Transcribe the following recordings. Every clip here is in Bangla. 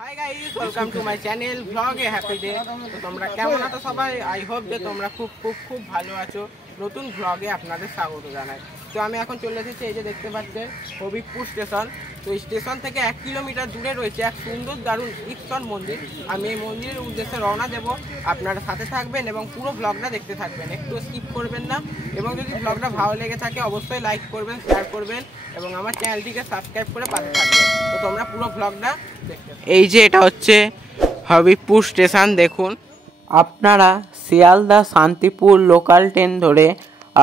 Hi guys, welcome to my channel blog A happy day. তো তোমরা কেমন আছো সবাই? আই হোপ যে তোমরা খুব খুব খুব ভালো আছো। নতুন ব্লগে আপনাদের স্বাগত জানাই। তো আমি এখন চলে এসেছি, এই যে দেখতে পাচ্ছেন হবিবপুর স্টেশন। তো এই স্টেশন থেকে 1 কিলোমিটার দূরে রয়েছে এক সুন্দর দারুণ ইস্কন মন্দির। আমি এই মন্দিরের উদ্দেশ্যে রওনা দেব। আপনারা সাথে থাকবেন এবং পুরো ব্লগটা দেখতে থাকবেন, একটু স্কিপ করবেন না। এবং যদি ব্লগটা ভালো লেগে থাকে অবশ্যই লাইক করবেন, শেয়ার করবেন এবং আমার চ্যানেলটিকে সাবস্ক্রাইব করে পাশে থাকবেন। তো তোমরা পুরো ব্লগটা দেখতে। এই যে এটা হচ্ছে হবিবপুর স্টেশন। দেখুন, আপনারা শিয়ালদা শান্তিপুর লোকাল ট্রেন ধরে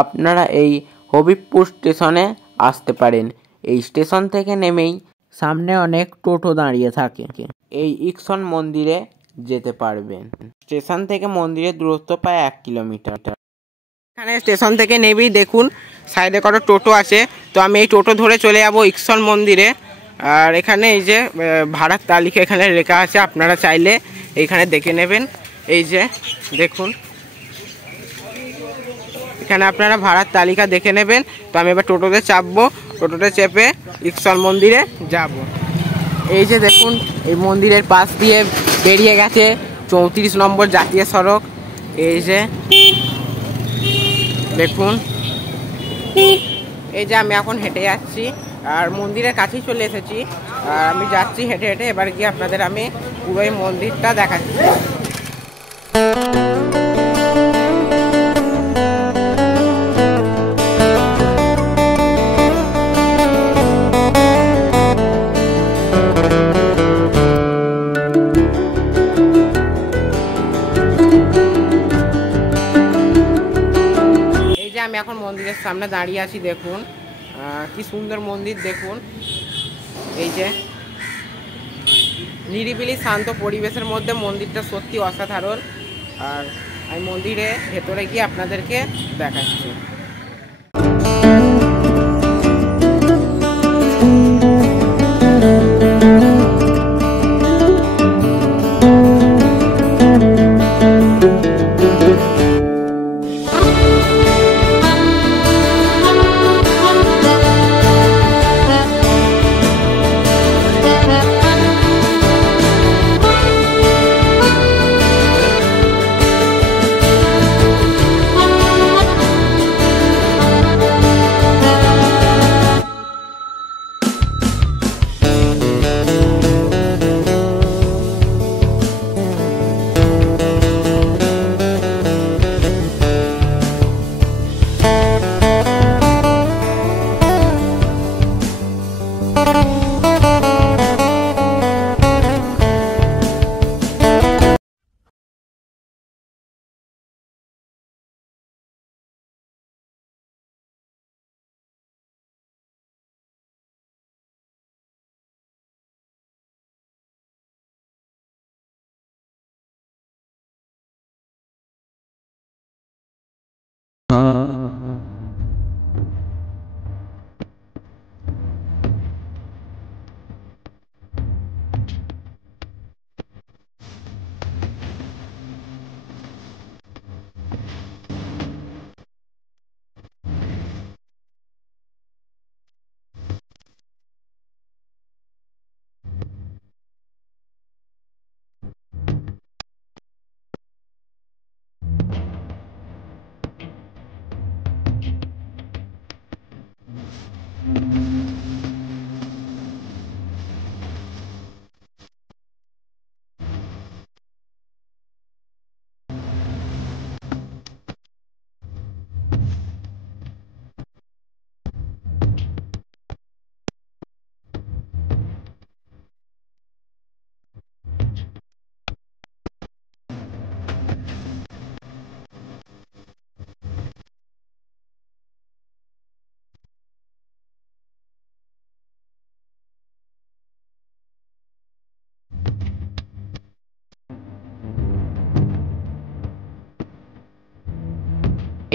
আপনারা এই হবিবপুর স্টেশনে আসতে পারেন। এই স্টেশন থেকে নেমেই সামনে অনেক টোটো দাঁড়িয়ে থাকে, এই ইস্কন মন্দিরে যেতে পারবেন। স্টেশন থেকে মন্দিরের দূরত্ব প্রায় 1 কিলোমিটার। এখানে স্টেশন থেকে নেবেই দেখুন সাইডে কত টোটো আছে। তো আমি এই টোটো ধরে চলে যাব ইস্কন মন্দিরে। আর এখানে এই যে ভাড়ার তালিকা এখানে লেখা আছে, আপনারা চাইলে এইখানে দেখে নেবেন। এই যে দেখুন, এখানে আপনারা ভাড়ার তালিকা দেখে নেবেন। তো আমি এবার টোটোতে চাপবো, টোটোতে চেপে ইস্কন মন্দিরে যাব। এই যে দেখুন, এই মন্দিরের পাশ দিয়ে বেরিয়ে গেছে 34 নম্বর জাতীয় সড়ক। এই যে দেখুন, এই যে আমি এখন হেঁটে যাচ্ছি আর মন্দিরের কাছেই চলে এসেছি। আর আমি যাচ্ছি হেঁটে হেঁটে, এবার গিয়ে আপনাদের আমি পুরো এই মন্দিরটা দেখাচ্ছি। এই যে আমি এখন মন্দিরের সামনে দাঁড়িয়ে আছি, দেখুন কি সুন্দর মন্দির। দেখুন, এই যে নিরিবিলি শান্ত পরিবেশের মধ্যে মন্দিরটা সত্যি অসাধারণ। আর আমি মন্দিরে ভেতরে গিয়ে আপনাদেরকে দেখাচ্ছি।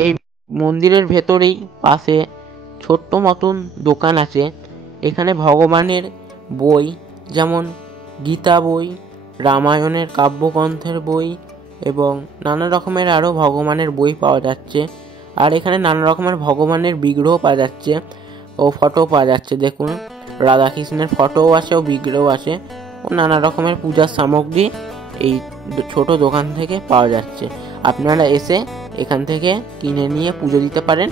এই মন্দিরের ভেতরেই পাশে ছোট্ট মতন দোকান আছে। এখানে ভগবানের বই, যেমন গীতা বই, রামায়ণের কাব্যগ্রন্থের বই এবং নানা রকমের আরও ভগবানের বই পাওয়া যাচ্ছে। আর এখানে নানা রকমের ভগবানের বিগ্রহ পাওয়া যাচ্ছে ও ফটো পাওয়া যাচ্ছে। দেখুন, রাধাকৃষ্ণের ফটোও আছে ও বিগ্রহ আছে। ও নানা রকমের পূজার সামগ্রী এই ছোট দোকান থেকে পাওয়া যাচ্ছে। আপনারা এসে এখান থেকে কিনে নিয়ে পুজো দিতে পারেন।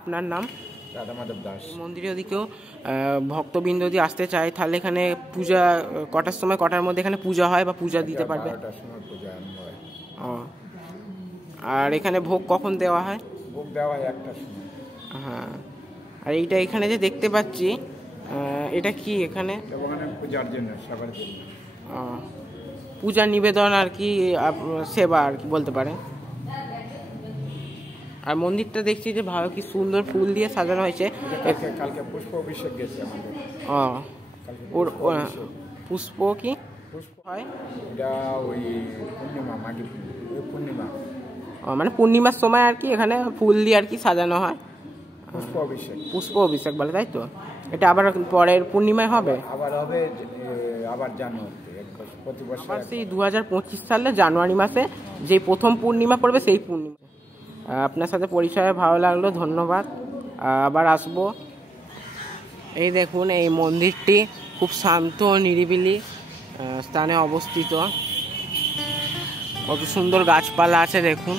আপনার নাম? রাধামাধব দাস। মন্দিরে যদি কেউ ভক্তবৃন্দ যদি আসতে চায় তাহলে এখানে পূজা কটার সময়, কটার মধ্যে এখানে পূজা হয় বা পূজা দিতে পারবে? 12টার সময় পূজা আরম্ভ হয়। আর এখানে ভোগ কখন দেওয়া হয়? ভোগ দেওয়া হয় 1টার সময়। হ্যাঁ। আর এইটা এখানে যে দেখতে পাচ্ছি এটা কি এখানে? ওখানে পূজার জন্য, সবার জন্য। পূজার নিবেদন আর কি, সেবা আর কি বলতে পারে। আর মন্দিরটা দেখছি যে ভালো, কি সুন্দর ফুল দিয়ে সাজানো হয়েছে। কালকে পুষ্প অভিষেক গেছে আমাদের। ওর পুষ্প কি পুষ্প হয়? এটা ওই পূর্ণিমা, মাঘী পূর্ণিমা, মানে পূর্ণিমার সময় আর কি এখানে ফুল দিয়ে আর কি সাজানো হয়। পুষ্প অভিষেক, পুষ্প অভিষেক বলে, তাই তো? এটা আবার পরের পূর্ণিমায় হবে? আবার হবে, আবার জানুয়ারিতে, প্রতি বছর। আবার সেই 2025 সালে জানুয়ারি মাসে যে প্রথম পূর্ণিমা পড়বে সেই পূর্ণিমা। আপনার সাথে পরিচয় ভালো লাগলো, ধন্যবাদ। আবার আসবো। এই দেখুন, এই মন্দিরটি খুব শান্ত নিরিবিলি স্থানে অবস্থিত। কত সুন্দর গাছপালা আছে দেখুন।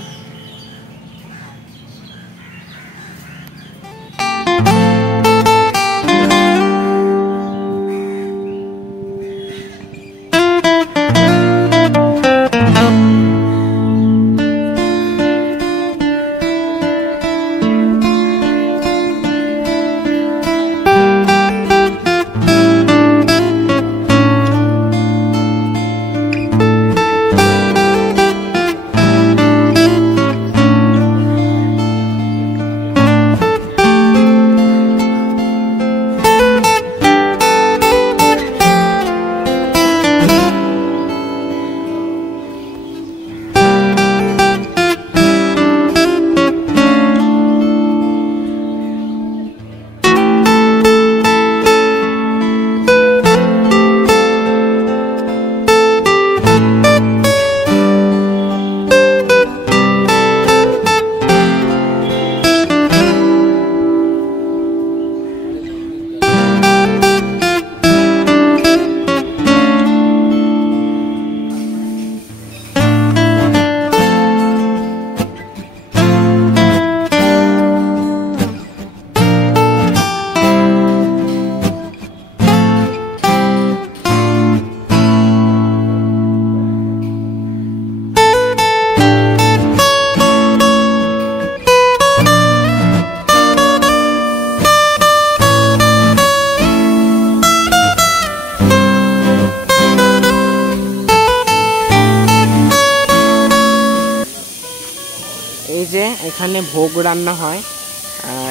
এই যে এখানে ভোগ রান্না হয়,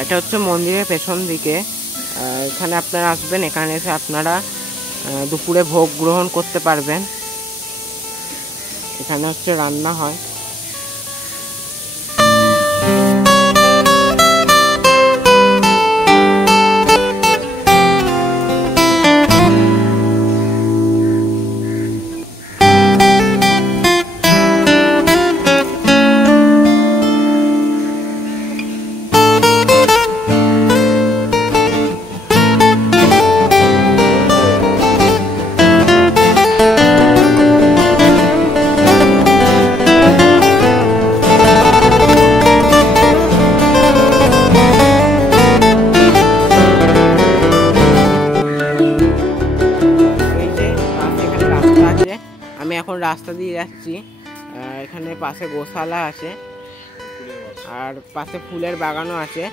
এটা হচ্ছে মন্দিরের পেছন দিকে। এখানে আপনারা আসবেন, এখানে এসে আপনারা দুপুরে ভোগ গ্রহণ করতে পারবেন। এখানে হচ্ছে রান্না হয়। আমি এখন রাস্তা দিয়ে যাচ্ছি, এখানে পাশে গোশালা আছে আর পাশে ফুলের বাগানও আছে।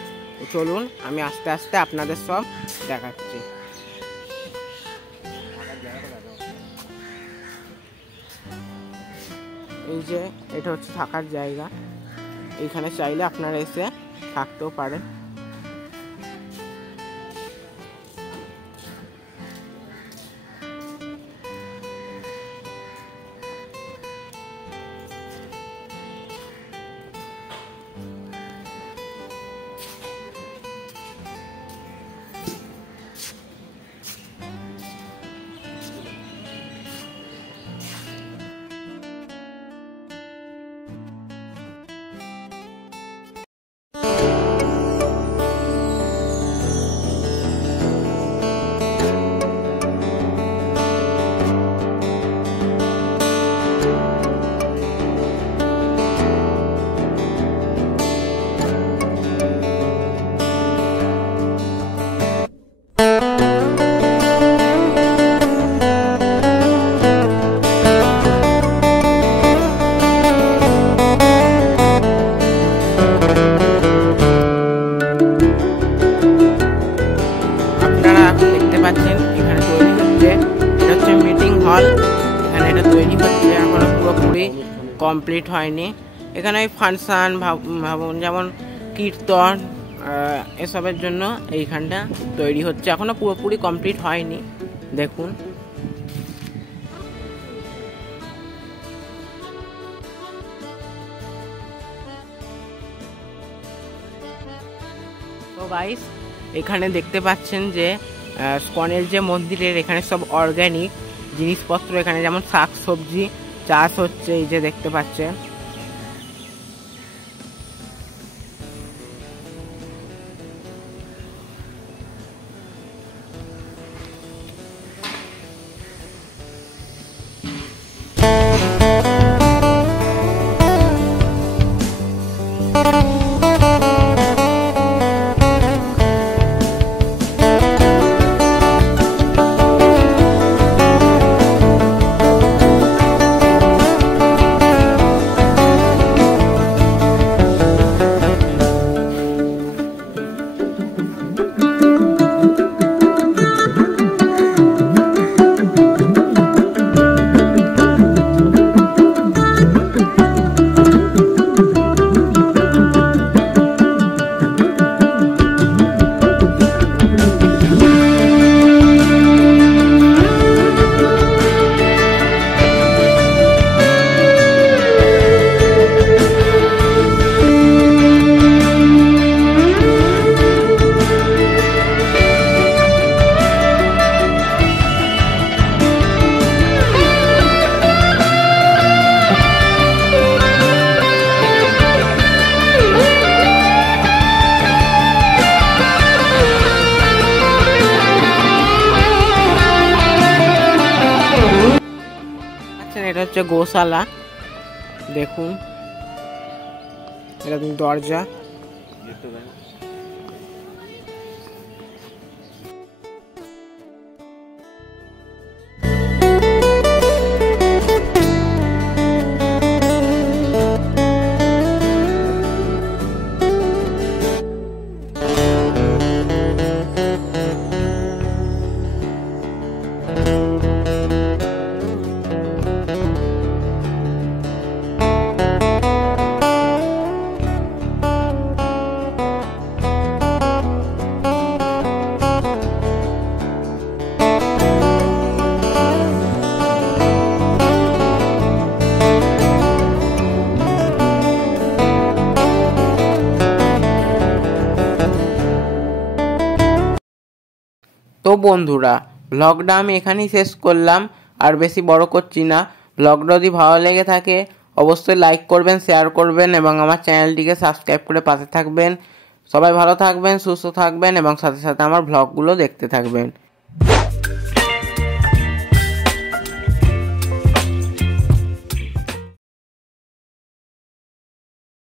চলুন আমি আস্তে আস্তে আপনাদের সব দেখাচ্ছি। এই যে এটা হচ্ছে থাকার জায়গা, এইখানে চাইলে আপনারা এসে থাকতেও পারেন। কমপ্লিট হয়নি। এখানে ওই ফাংশান ভাবুন যেমন কীর্তন এসবের জন্য এইখানটা তৈরি হচ্ছে, এখনও পুরোপুরি কমপ্লিট হয়নি। দেখুন তো গাইস, এখানে দেখতে পাচ্ছেন যে স্কনের যে মন্দিরের এখানে সব অর্গ্যানিক জিনিসপত্র, এখানে যেমন শাক সবজি চাষ হচ্ছে, এই যে দেখতে পাচ্ছেন। এটা হচ্ছে গোশালা, দেখুন এটা দরজা। তো বন্ধুরা, ব্লগটা আমি এখানেই শেষ করলাম, আর বেশি বড় করছি না। ব্লগটা যদি ভালো লেগে থাকে অবশ্যই লাইক করবেন, শেয়ার করবেন এবং আমার চ্যানেলটিকে সাবস্ক্রাইব করে পাশে থাকবেন। সবাই ভালো থাকবেন, সুস্থ থাকবেন এবং সাথে সাথে আমার ব্লগগুলো দেখতে থাকবেন।